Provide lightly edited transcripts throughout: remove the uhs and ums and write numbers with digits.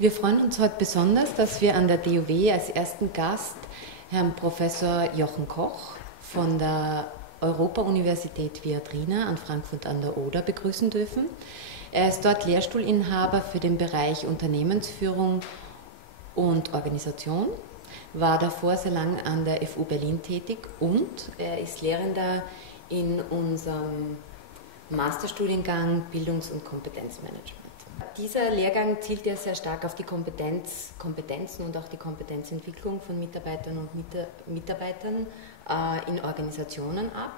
Wir freuen uns heute besonders, dass wir an der DUW als ersten Gast Herrn Professor Jochen Koch von der Europa-Universität Viadrina an Frankfurt an der Oder begrüßen dürfen. Er ist dort Lehrstuhlinhaber für den Bereich Unternehmensführung und Organisation, war davor sehr lang an der FU Berlin tätig und er ist Lehrender in unserem Masterstudiengang Bildungs- und Kompetenzmanagement. Dieser Lehrgang zielt ja sehr stark auf die Kompetenzen und auch die Kompetenzentwicklung von Mitarbeitern und Mitarbeitern in Organisationen ab.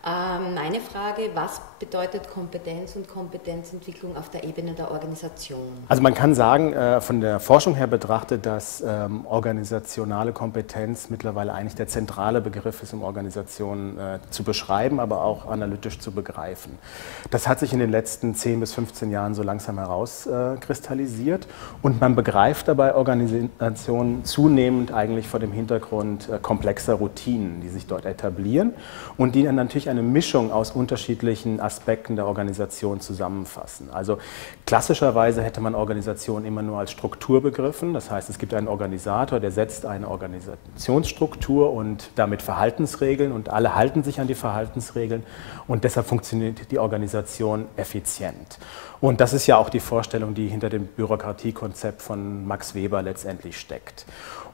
Meine Frage, was bedeutet Kompetenz und Kompetenzentwicklung auf der Ebene der Organisation? Also man kann sagen, von der Forschung her betrachtet, dass organisationale Kompetenz mittlerweile eigentlich der zentrale Begriff ist, um Organisationen zu beschreiben, aber auch analytisch zu begreifen. Das hat sich in den letzten 10 bis 15 Jahren so langsam herauskristallisiert und man begreift dabei Organisationen zunehmend eigentlich vor dem Hintergrund komplexer Routinen, die sich dort etablieren und die dann natürlich eine Mischung aus unterschiedlichen Aspekten der Organisation zusammenfassen. Also klassischerweise hätte man Organisation immer nur als Struktur begriffen. Das heißt, es gibt einen Organisator, der setzt eine Organisationsstruktur und damit Verhaltensregeln und alle halten sich an die Verhaltensregeln und deshalb funktioniert die Organisation effizient. Und das ist ja auch die Vorstellung, die hinter dem Bürokratiekonzept von Max Weber letztendlich steckt.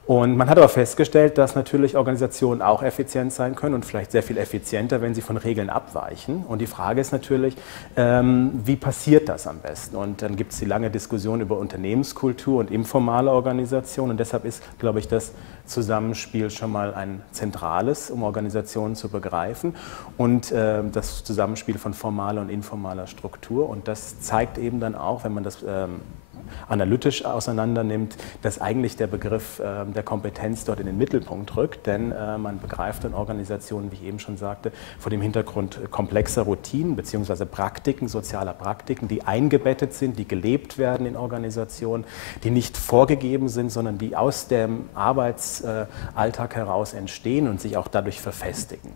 Und man hat aber festgestellt, dass natürlich Organisationen auch effizient sein können und vielleicht sehr viel effizienter, wenn sie von Regeln abweichen. Und die Frage ist natürlich, wie passiert das am besten? Und dann gibt es die lange Diskussion über Unternehmenskultur und informale Organisation. Und deshalb ist, glaube ich, das Zusammenspiel schon mal ein zentrales, um Organisationen zu begreifen. Und das Zusammenspiel von formaler und informaler Struktur. Und das zeigt eben dann auch, wenn man das analytisch auseinander nimmt, dass eigentlich der Begriff der Kompetenz dort in den Mittelpunkt rückt, denn man begreift dann Organisationen, wie ich eben schon sagte, vor dem Hintergrund komplexer Routinen bzw. Praktiken, sozialer Praktiken, die eingebettet sind, die gelebt werden in Organisationen, die nicht vorgegeben sind, sondern die aus dem Arbeitsalltag heraus entstehen und sich auch dadurch verfestigen.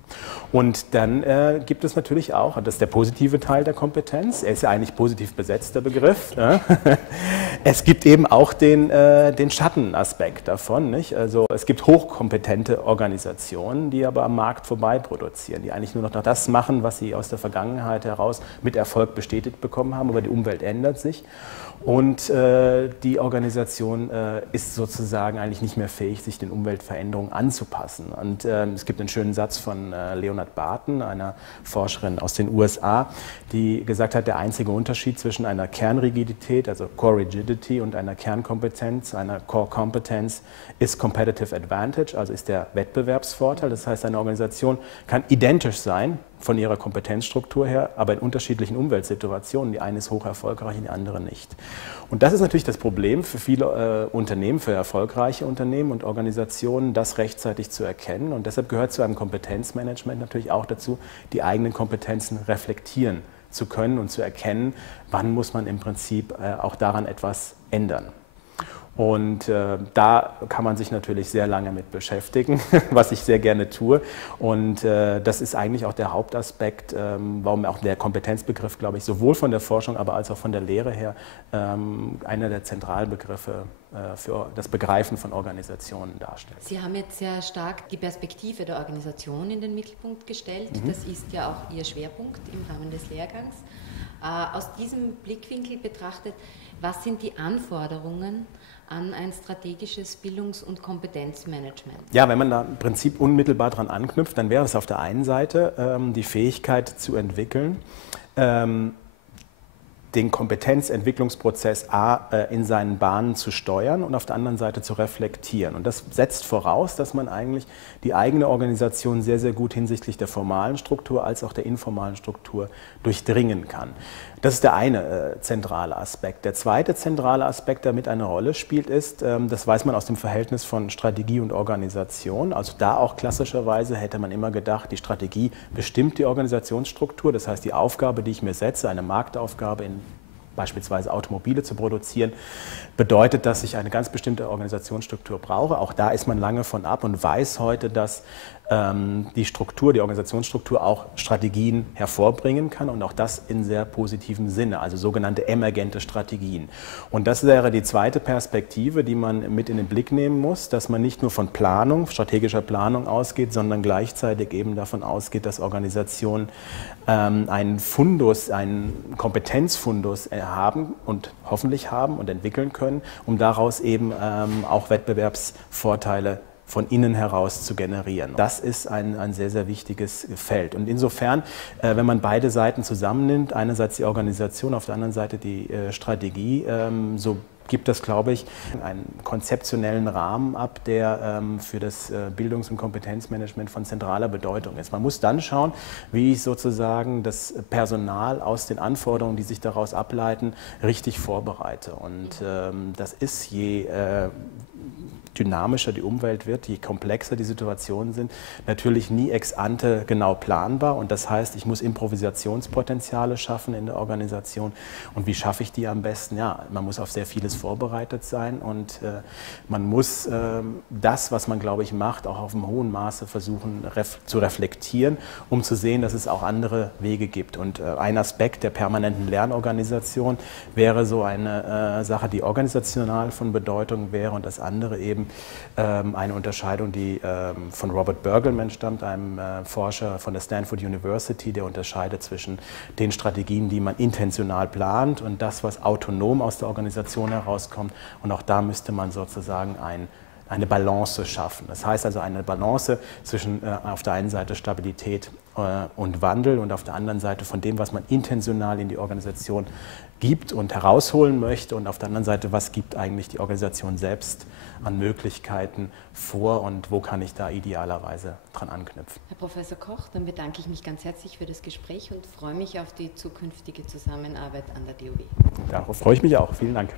Und dann gibt es natürlich auch, das ist der positive Teil der Kompetenz, er ist ja eigentlich positiv besetzt, der Begriff, es gibt eben auch den Schattenaspekt davon. Nicht? Also es gibt hochkompetente Organisationen, die aber am Markt vorbei produzieren, die eigentlich nur noch das machen, was sie aus der Vergangenheit heraus mit Erfolg bestätigt bekommen haben, aber die Umwelt ändert sich. Und die Organisation ist sozusagen eigentlich nicht mehr fähig, sich den Umweltveränderungen anzupassen. Und es gibt einen schönen Satz von Leonard Barton, einer Forscherin aus den USA, die gesagt hat, der einzige Unterschied zwischen einer Kernrigidität, also Core Rigidity, und einer Kernkompetenz, einer Core Competence, ist Competitive Advantage, also ist der Wettbewerbsvorteil. Das heißt, eine Organisation kann identisch sein von ihrer Kompetenzstruktur her, aber in unterschiedlichen Umweltsituationen. Die eine ist hoch erfolgreich, die andere nicht. Und das ist natürlich das Problem für viele Unternehmen, für erfolgreiche Unternehmen und Organisationen, das rechtzeitig zu erkennen. Und deshalb gehört zu einem Kompetenzmanagement natürlich auch dazu, die eigenen Kompetenzen reflektieren zu können und zu erkennen, wann muss man im Prinzip auch daran etwas ändern. Und da kann man sich natürlich sehr lange mit beschäftigen, was ich sehr gerne tue. Und das ist eigentlich auch der Hauptaspekt, warum auch der Kompetenzbegriff, glaube ich, sowohl von der Forschung, aber als auch von der Lehre her einer der Zentralbegriffe für das Begreifen von Organisationen darstellt. Sie haben jetzt sehr stark die Perspektive der Organisation in den Mittelpunkt gestellt. Das ist ja auch Ihr Schwerpunkt im Rahmen des Lehrgangs. Aus diesem Blickwinkel betrachtet, was sind die Anforderungen an ein strategisches Bildungs- und Kompetenzmanagement? Ja, wenn man da im Prinzip unmittelbar dran anknüpft, dann wäre es auf der einen Seite die Fähigkeit zu entwickeln, den Kompetenzentwicklungsprozess in seinen Bahnen zu steuern und auf der anderen Seite zu reflektieren. Und das setzt voraus, dass man eigentlich die eigene Organisation sehr, sehr gut hinsichtlich der formalen Struktur als auch der informalen Struktur durchdringen kann. Das ist der eine zentrale Aspekt. Der zweite zentrale Aspekt, der mit eine Rolle spielt, ist, das weiß man aus dem Verhältnis von Strategie und Organisation. Also da auch klassischerweise hätte man immer gedacht, die Strategie bestimmt die Organisationsstruktur. Das heißt, die Aufgabe, die ich mir setze, eine Marktaufgabe in beispielsweise Automobile zu produzieren, bedeutet, dass ich eine ganz bestimmte Organisationsstruktur brauche. Auch da ist man lange von ab und weiß heute, dass die Struktur, die Organisationsstruktur auch Strategien hervorbringen kann und auch das in sehr positivem Sinne, also sogenannte emergente Strategien. Und das wäre die zweite Perspektive, die man mit in den Blick nehmen muss, dass man nicht nur von Planung, strategischer Planung ausgeht, sondern gleichzeitig eben davon ausgeht, dass Organisationen einen Fundus, einen Kompetenzfundus haben und hoffentlich haben und entwickeln können, um daraus eben auch Wettbewerbsvorteile von innen heraus zu generieren. Das ist ein sehr, sehr wichtiges Feld. Und insofern, wenn man beide Seiten zusammennimmt, einerseits die Organisation, auf der anderen Seite die Strategie, so gibt das, glaube ich, einen konzeptionellen Rahmen ab, der für das Bildungs- und Kompetenzmanagement von zentraler Bedeutung ist. Man muss dann schauen, wie ich sozusagen das Personal aus den Anforderungen, die sich daraus ableiten, richtig vorbereite. Und das ist je dynamischer die Umwelt wird, je komplexer die Situationen sind, natürlich nie ex ante genau planbar. Und das heißt, ich muss Improvisationspotenziale schaffen in der Organisation. Und wie schaffe ich die am besten? Ja, man muss auf sehr vieles vorbereitet sein und man muss das, was man, glaube ich, macht, auch auf einem hohen Maße versuchen zu reflektieren, um zu sehen, dass es auch andere Wege gibt. Und ein Aspekt der permanenten Lernorganisation wäre so eine Sache, die organisational von Bedeutung wäre, und das andere eben eine Unterscheidung, die von Robert Burgelman stammt, einem Forscher von der Stanford University, der unterscheidet zwischen den Strategien, die man intentional plant, und das, was autonom aus der Organisation herauskommt. Und auch da müsste man sozusagen eine Balance schaffen. Das heißt also eine Balance zwischen auf der einen Seite Stabilität und Wandel und auf der anderen Seite von dem, was man intentional in die Organisation gibt und herausholen möchte, und auf der anderen Seite, was gibt eigentlich die Organisation selbst an Möglichkeiten vor und wo kann ich da idealerweise dran anknüpfen. Herr Professor Koch, dann bedanke ich mich ganz herzlich für das Gespräch und freue mich auf die zukünftige Zusammenarbeit an der DOW. Darauf freue ich mich auch. Vielen Dank.